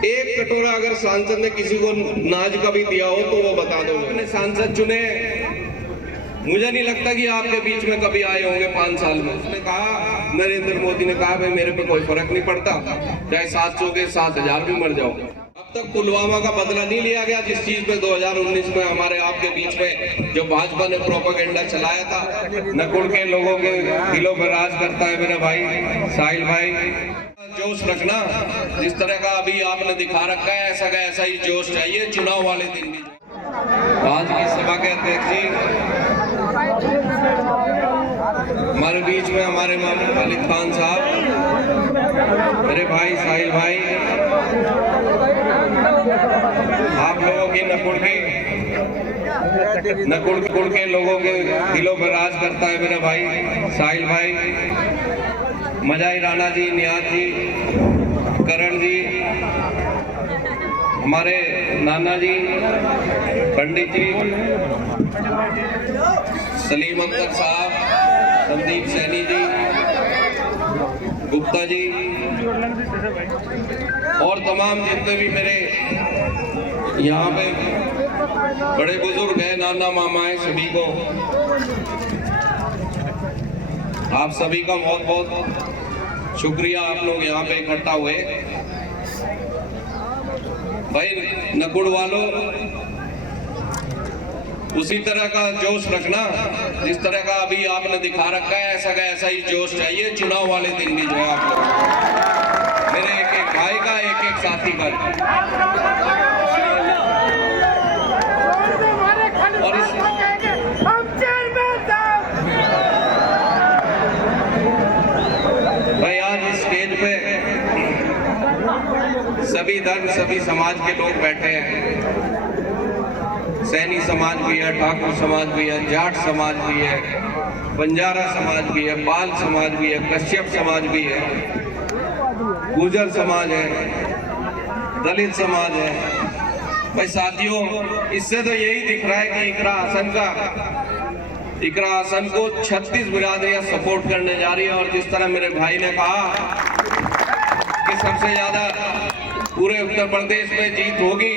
एक कटोरा अगर सांसद ने किसी को नाज का भी दिया हो तो वो बता दो। मैंने सांसद चुने, मुझे नहीं लगता कि आपके बीच में कभी आए होंगे 5 साल में। उसने कहा, नरेंद्र मोदी ने कहा, भाई मेरे पे कोई फर्क नहीं पड़ता, चाहे 700 के 7000 भी मर जाओ। अब तक पुलवामा का बदला नहीं लिया गया, जिस चीज पे 2019 में हमारे आपके बीच में जो भाजपा ने प्रोपेगेंडा चलाया था। नकुल के लोगों के दिलों में राज करता है मेरा भाई साहिल भाई। जोश रखना, जिस तरह का अभी आपने दिखा रखा है, ऐसा का ऐसा ही जोश चाहिए चुनाव वाले दिन भी। आज की सभा के अध्यक्ष जी, हमारे बीच में हमारे मलिक खान साहब, मेरे भाई साहिल भाई, आप लोगों की नकुल के लोगों के दिलों में राज करता है मेरा भाई साहिल भाई। मजाही राणा जी, नियाज जी, करण जी, हमारे नाना जी, पंडित जी, सलीम अख्तर साहब, संदीप सैनी जी, गुप्ता जी और तमाम जितने भी मेरे यहाँ पे बड़े बुजुर्ग हैं, नाना मामा है, सभी को, आप सभी का बहुत बहुत शुक्रिया। आप लोग यहाँ पे इकट्ठा हुए। भाई नकुल वालों, उसी तरह का जोश रखना जिस तरह का अभी आपने दिखा रखा है, ऐसा का ऐसा ही जोश चाहिए चुनाव वाले दिन भी जो है आप लोग। मेरे एक एक भाई का, एक एक साथी का। और भाई आज इस स्टेज पे सभी धर्म, सभी समाज के लोग बैठे हैं। सैनी समाज भी है, ठाकुर समाज भी है, जाट समाज भी है, बंजारा समाज भी है, पाल समाज भी है, कश्यप समाज भी है, गुर्जर समाज है, दलित समाज है। भाई साथियों, इससे तो यही दिख रहा है कि इकरा हसन को 36 बिरादरियां सपोर्ट करने जा रही है। और जिस तरह मेरे भाई ने कहा कि सबसे ज्यादा पूरे उत्तर प्रदेश में जीत होगी,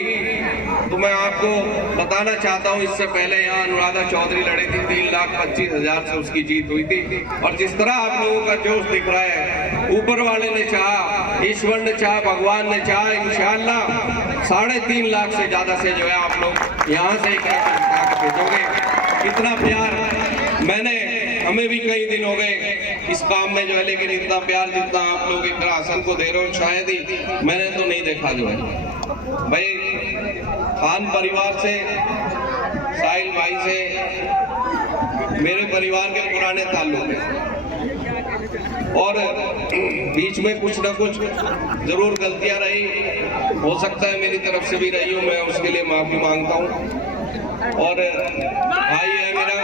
तो मैं आपको बताना चाहता हूं, इससे पहले यहाँ अनुराधा चौधरी लड़ी थी, 3,25,000 से उसकी जीत हुई थी। और जिस तरह आप लोगों का जोश दिख रहा है, ऊपर वाले ने चाहा, ईश्वर ने चाहा, भगवान ने चाहा, इंशाअल्लाह 3.5 लाख से ज्यादा से जो है आप लोग यहाँ से भेजोगे। इतना प्यार हमें भी कई दिन हो गए इस काम में जो है, लेकिन इतना प्यार जितना आप लोग इकरा हसन को दे रहे हो शायद ही मैंने तो नहीं देखा जो है। भाई खान परिवार से, साहिल भाई से मेरे परिवार के पुराने ताल्लुक हैं और बीच में कुछ ना कुछ जरूर गलतियां रही, हो सकता है मेरी तरफ से भी रही हो, मैं उसके लिए माफी मांगता हूं। और भाई है मेरा,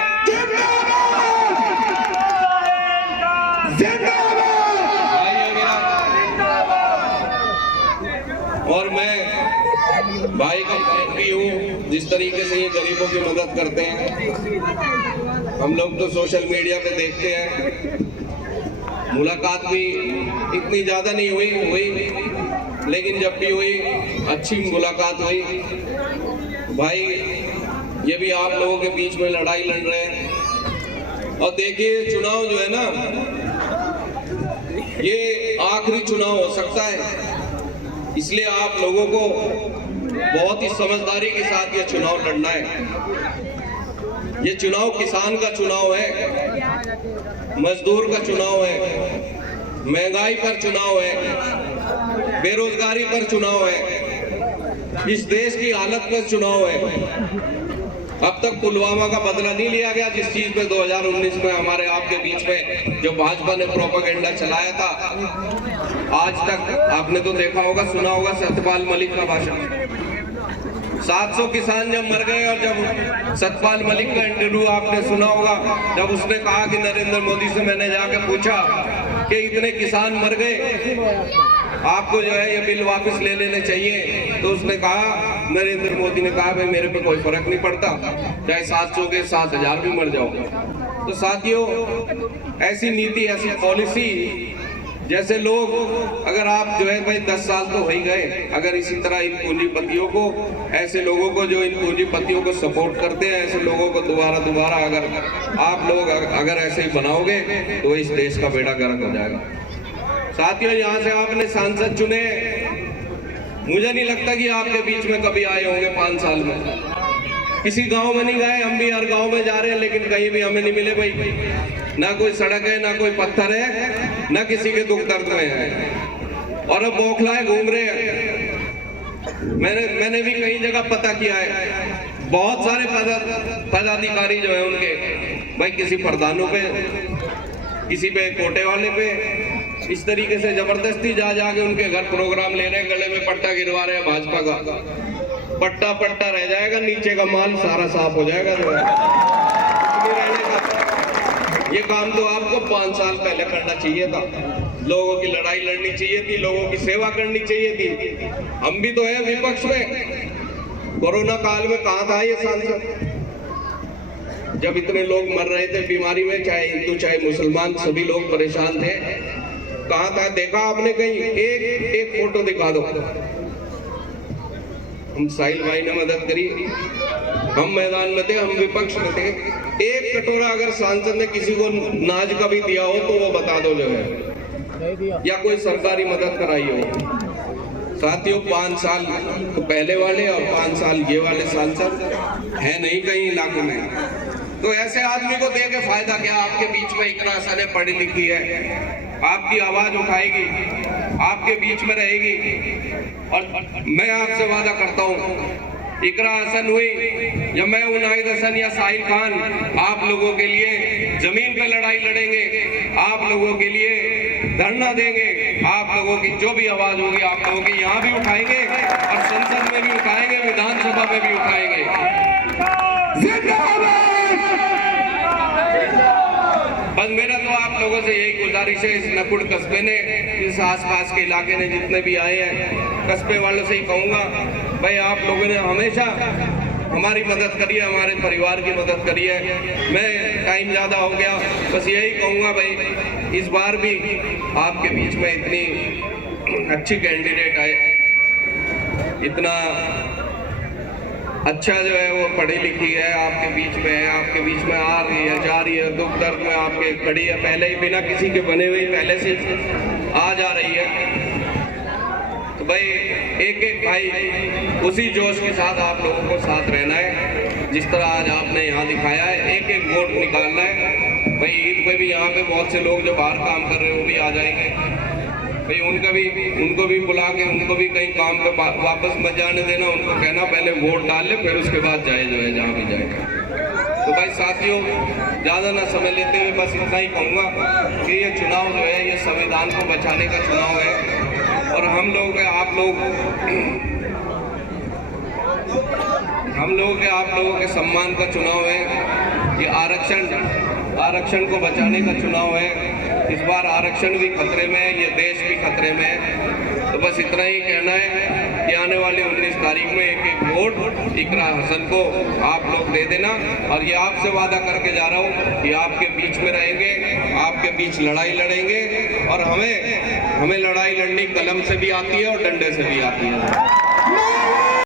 भाई है मेरा, और मैं भाई का भी हूँ। जिस तरीके से ये गरीबों की मदद करते हैं, हम लोग तो सोशल मीडिया पे देखते हैं, मुलाकात भी इतनी ज्यादा नहीं हुई, लेकिन जब भी हुई अच्छी मुलाकात हुई। भाई ये भी आप लोगों के बीच में लड़ाई लड़ रहे हैं। और देखिए चुनाव जो है ना, ये आखिरी चुनाव हो सकता है, इसलिए आप लोगों को बहुत ही समझदारी के साथ ये चुनाव लड़ना है। ये चुनाव किसान का चुनाव है, मजदूर का चुनाव है, महंगाई पर चुनाव है, बेरोजगारी पर चुनाव है, इस देश की हालत पर चुनाव है। अब तक पुलवामा का बदला नहीं लिया गया, जिस चीज पे 2019 में हमारे आपके बीच में जो भाजपा ने प्रोपेगेंडा चलाया था। आज तक आपने तो देखा होगा, सुना होगा सत्यपाल मलिक का भाषण। 700 किसान जब मर गए, और जब सत्यपाल मलिक का इंटरव्यू आपने सुना होगा, जब उसने कहा कि नरेंद्र मोदी से मैंने जाके पूछा कि इतने किसान मर गए, आपको जो है ये बिल वापस ले लेने चाहिए, तो उसने कहा, नरेंद्र मोदी ने कहा, भाई मेरे पे कोई फर्क नहीं पड़ता, चाहे 700 के 7000 भी मर जाओ। तो साथियों, ऐसी नीति, ऐसी पॉलिसी जैसे लोग, अगर आप जो है भाई 10 साल तो हो ही गए, अगर इसी तरह इन पूंजीपतियों को, ऐसे लोगों को जो इन पूंजीपतियों को सपोर्ट करते हैं, ऐसे लोगों को दोबारा अगर आप लोग अगर ऐसे ही बनाओगे तो इस देश का बेड़ा गर्क हो जाएगा। साथियों, यहाँ से आपने सांसद चुने, मुझे नहीं लगता कि आपके बीच में कभी आए होंगे 5 साल में। किसी गांव में नहीं गए, हम भी हर गांव में जा रहे हैं, लेकिन कहीं भी हमें नहीं मिले भाई। ना कोई सड़क है, ना कोई पत्थर है, ना किसी के दुख दर्द में है, और अब बौखलाए घूम रहे हैं। मैंने भी कई जगह पता किया है, बहुत सारे पदाधिकारी जो है उनके भाई किसी प्रधानों पे, किसी पे कोटे वाले पे, इस तरीके से जबरदस्ती जा के उनके घर प्रोग्राम ले रहे हैं, गले में पट्टा गिरवा रहे हैं भाजपा का। पट्टा रह जाएगा, नीचे का माल सारा साफ हो जाएगा। जो है ये काम तो आपको 5 साल पहले करना चाहिए था। लोगों की लड़ाई लड़नी चाहिए थी, लोगों की सेवा करनी चाहिए थी। हम भी तो है विपक्ष में। कोरोना काल में कहाँ था ये सांसद, जब इतने लोग मर रहे थे बीमारी में, चाहे हिंदू चाहे मुसलमान, सभी लोग परेशान थे। कहाँ था, देखा आपने कहीं? एक फोटो दिखा दो। हम साहिल भाई ने मदद करी, हम मैदान में थे, हम विपक्ष में थे। एक कटोरा अगर सांसद ने किसी को नाज का भी दिया हो तो वो बता दो जो है, या कोई सरकारी मदद कराई हो। साथियों, 5 साल तो पहले वाले और 5 साल ये वाले सांसद है नहीं कहीं इलाके में। तो ऐसे आदमी को दे के फायदा क्या? आपके बीच में इकरा हसन पढ़ी लिखी है, आपकी आवाज उठाएगी, आपके बीच में रहेगी। और मैं आपसे वादा करता हूँ, इकरा हसन हुई या मैं हूं नाहिद हसन या साहिल खान, आप लोगों के लिए जमीन पे लड़ाई लड़ेंगे, आप लोगों के लिए धरना देंगे, आप लोगों की जो भी आवाज होगी आप लोगों की यहाँ भी उठाएंगे और संसद में भी उठाएंगे, विधानसभा में भी उठाएंगे। बस मेरा तो आप लोगों से यही गुजारिश है, इस नकुड़ कस्बे ने, इस आसपास के इलाके ने जितने भी आए हैं, कस्बे वालों से ही कहूँगा भाई, आप लोगों ने हमेशा हमारी मदद करी है, हमारे परिवार की मदद करी है। मैं टाइम ज़्यादा हो गया, बस यही कहूँगा भाई, इस बार भी आपके बीच में इतनी अच्छी कैंडिडेट आए, इतना अच्छा जो है वो पढ़ी लिखी है, आपके बीच में है, आपके बीच में आ रही है, जा रही है, दुख दर्द में आपके खड़ी है, पहले ही बिना किसी के बने हुए पहले से आ जा रही है। तो भाई एक भाई उसी जोश के साथ आप लोगों को साथ रहना है, जिस तरह आज आपने यहाँ दिखाया है। एक वोट निकालना है भाई। ईद पे भी यहाँ पे बहुत से लोग जो बाहर काम कर रहे हैं वो भी आ जाएंगे भाई, उनको भी बुला के उनको भी कहीं काम पे वापस मत जाने देना। उनको कहना पहले वोट डाल ले, फिर उसके बाद जाए जो है जहाँ भी जाएगा। तो भाई साथियों, ज़्यादा ना समय लेते हुए बस इतना ही कहूँगा कि ये चुनाव जो है ये संविधान को बचाने का चुनाव है, और हम लोगों के आप लोगों के सम्मान का चुनाव है। ये आरक्षण को बचाने का चुनाव है। इस बार आरक्षण भी खतरे में है, ये देश भी खतरे में है। तो बस इतना ही कहना है कि आने वाले 19 तारीख में एक वोट इकरा हसन को आप लोग दे देना। और ये आपसे वादा करके जा रहा हूँ कि आपके बीच में रहेंगे, आपके बीच लड़ाई लड़ेंगे। और हमें लड़ाई लड़नी कलम से भी आती है और डंडे से भी आती है।